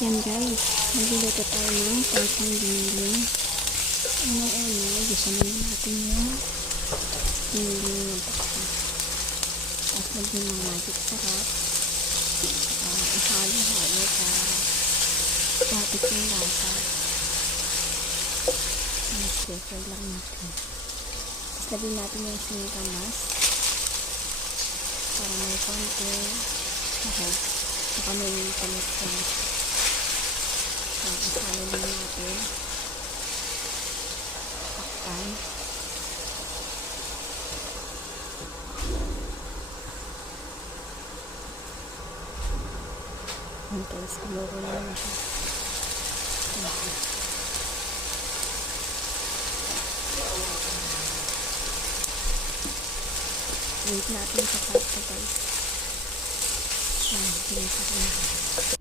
Yan guys, magluluto tayo ng pasang giniling. Una-una, gusto naman natin yung giniling ng paksa. At lagyan ng magic sarap. Ihalo-halo para tapit yung lasa. Stir lang natin. Tapos lagyan natin yung singkamas para may konti sahog. Saka may tamis-tamis. Ihalo din natin. Takpan. Yan guys, kumukulo na siya. Wait natin sa pasta guys. Yan, pinasa ko na.